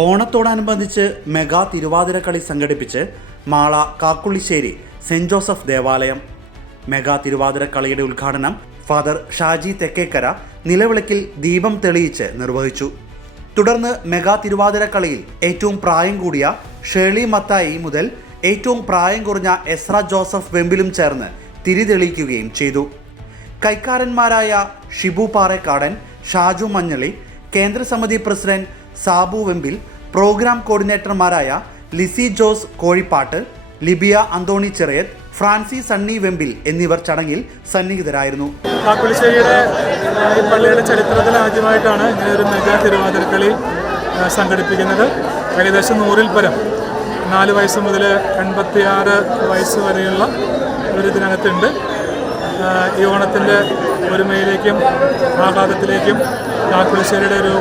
ഓണത്തോടനുബന്ധിച്ച് മെഗാ തിരുവാതിരക്കളി സംഘടിപ്പിച്ച് Mala കാക്കുള്ളിശ്ശേരി saint Joseph ദേവാലയം. മെഗാ തിരുവാതിരക്കളിയുടെ ഉദ്ഘാടനം ഫാദർ ഷാജി തെക്കേക്കര നിലവിളക്കിൽ ദീപം തെളിയിച്ച് നിർവഹിച്ചു. തുടർന്ന് മെഗാ തിരുവാതിരക്കളിയിൽ ഏറ്റവും പ്രായം കൂടിയ ഷേർലി മത്തായി മുതൽ ഏറ്റവും പ്രായം കുറഞ്ഞ എസ്ര ജോസഫ് വെമ്പിലും ചേർന്ന് തിരി തെളിയിക്കുകയും ചെയ്തു. കൈക്കാരന്മാരായ ഷിബു പാറേക്കാടൻ, ഷാജു മഞ്ഞളി, കേന്ദ്രസമിതി പ്രസിഡന്റ് സാബു വെമ്പിൽ, പ്രോഗ്രാം കോർഡിനേറ്റർമാരായ ലിസി ജോസ് കോഴിപ്പാട്ട്, ലിബിയ അന്തോണി ചെറിയത്ത്, ഫ്രാൻസി സണ്ണി വെമ്പിൽ എന്നിവർ ചടങ്ങിൽ സന്നിഹിതരായിരുന്നു. കാക്കുളിശ്ശേരിയുടെ ഈ പള്ളിയുടെ ചരിത്രത്തിൽ ആദ്യമായിട്ടാണ് ഇങ്ങനെയൊരു മെഗാ തിരുവാതിരക്കളി സംഘടിപ്പിക്കുന്നത്. ഏകദേശം 100-ൽ പരം 4 വയസ്സ് മുതൽ 86 വയസ്സ് വരെയുള്ള ഒരു ഇതിനകത്തുണ്ട്. ഈ ഓണത്തിൻ്റെ ഒരുമയിലേക്കും ആഹ്ലാദത്തിലേക്കും കാക്കുളിശ്ശേരിയുടെ ഒരു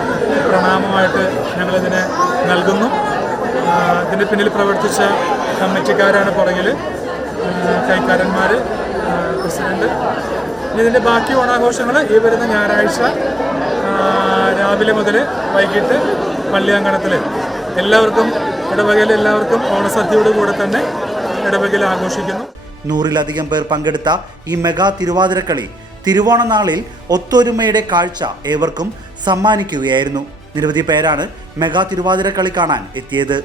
പ്രണാമമായിട്ട് ഞങ്ങളിതിനെ നൽകുന്നു. ഇതിൻ്റെ പിന്നിൽ പ്രവർത്തിച്ച കമ്മിറ്റിക്കാരാണ് പുറകിൽ, കൈക്കാരന്മാർ, പ്രസിഡന്റ്. ഇതിൻ്റെ ബാക്കി ഓണാഘോഷങ്ങൾ ഈ വരുന്ന ഞായറാഴ്ച രാവിലെ മുതൽ വൈകിട്ട് പള്ളിയങ്കണത്തിൽ എല്ലാവർക്കും, ഇടവകയിൽ എല്ലാവർക്കും ഓണസദ്യയോട് കൂടെ തന്നെ ഇടവകയിൽ ആഘോഷിക്കുന്നു. 100-ലധികം പേർ പങ്കെടുത്ത ഈ മെഗാ തിരുവാതിരക്കളി തിരുവോണ നാളിൽ ഒത്തൊരുമയുടെ കാഴ്ച ഏവർക്കും സമ്മാനിക്കുകയായിരുന്നു. നിരവധി പേരാണ് മെഗാ തിരുവാതിരക്കളി കാണാൻ എത്തിയത്.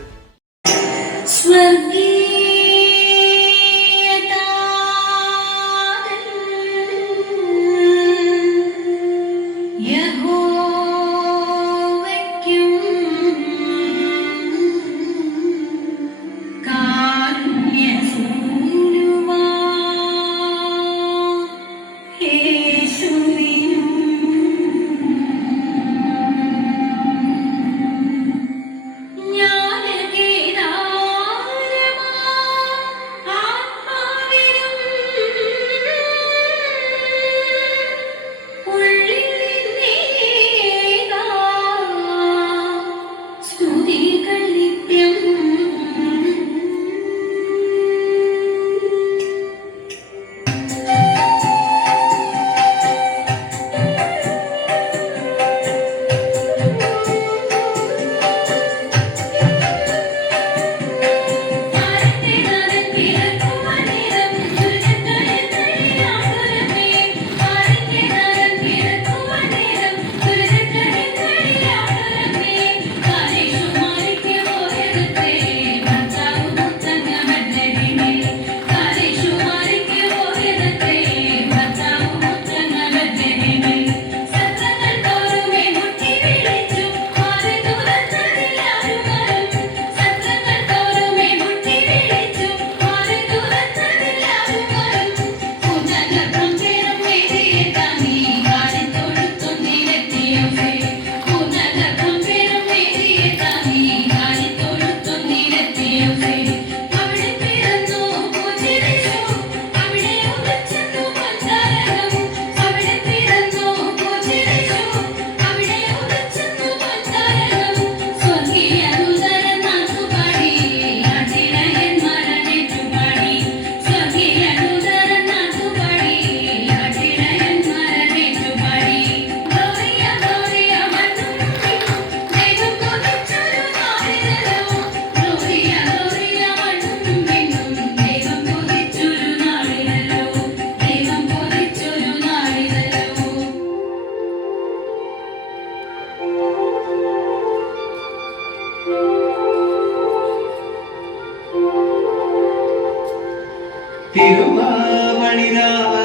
തിരുവാമണിരാവ്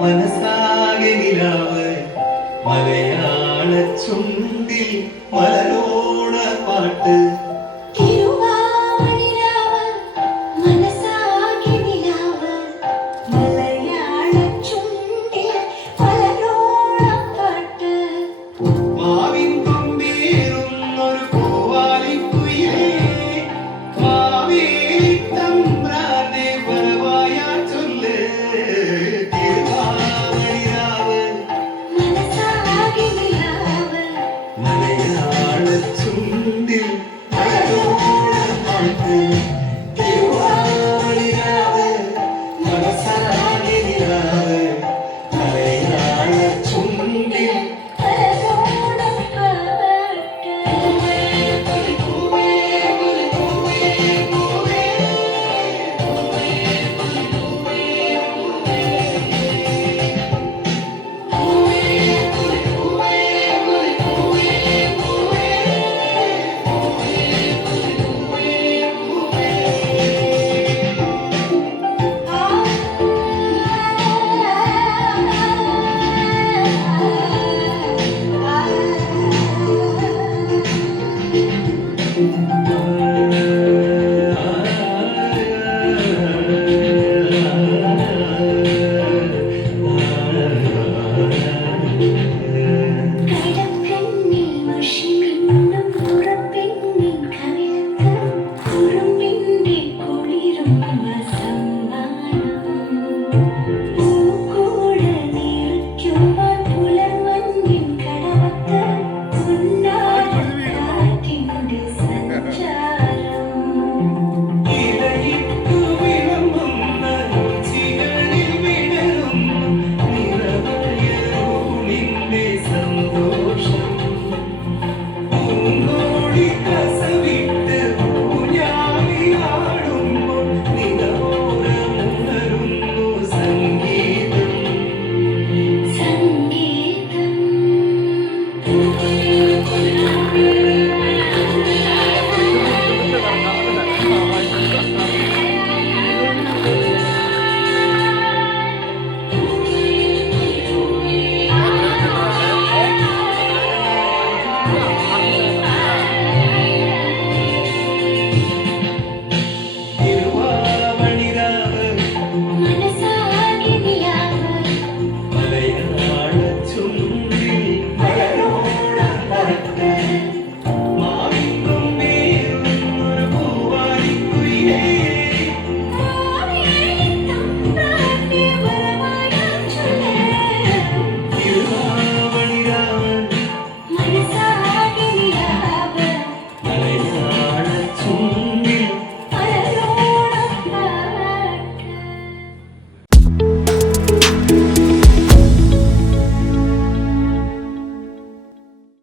മനസ്സാ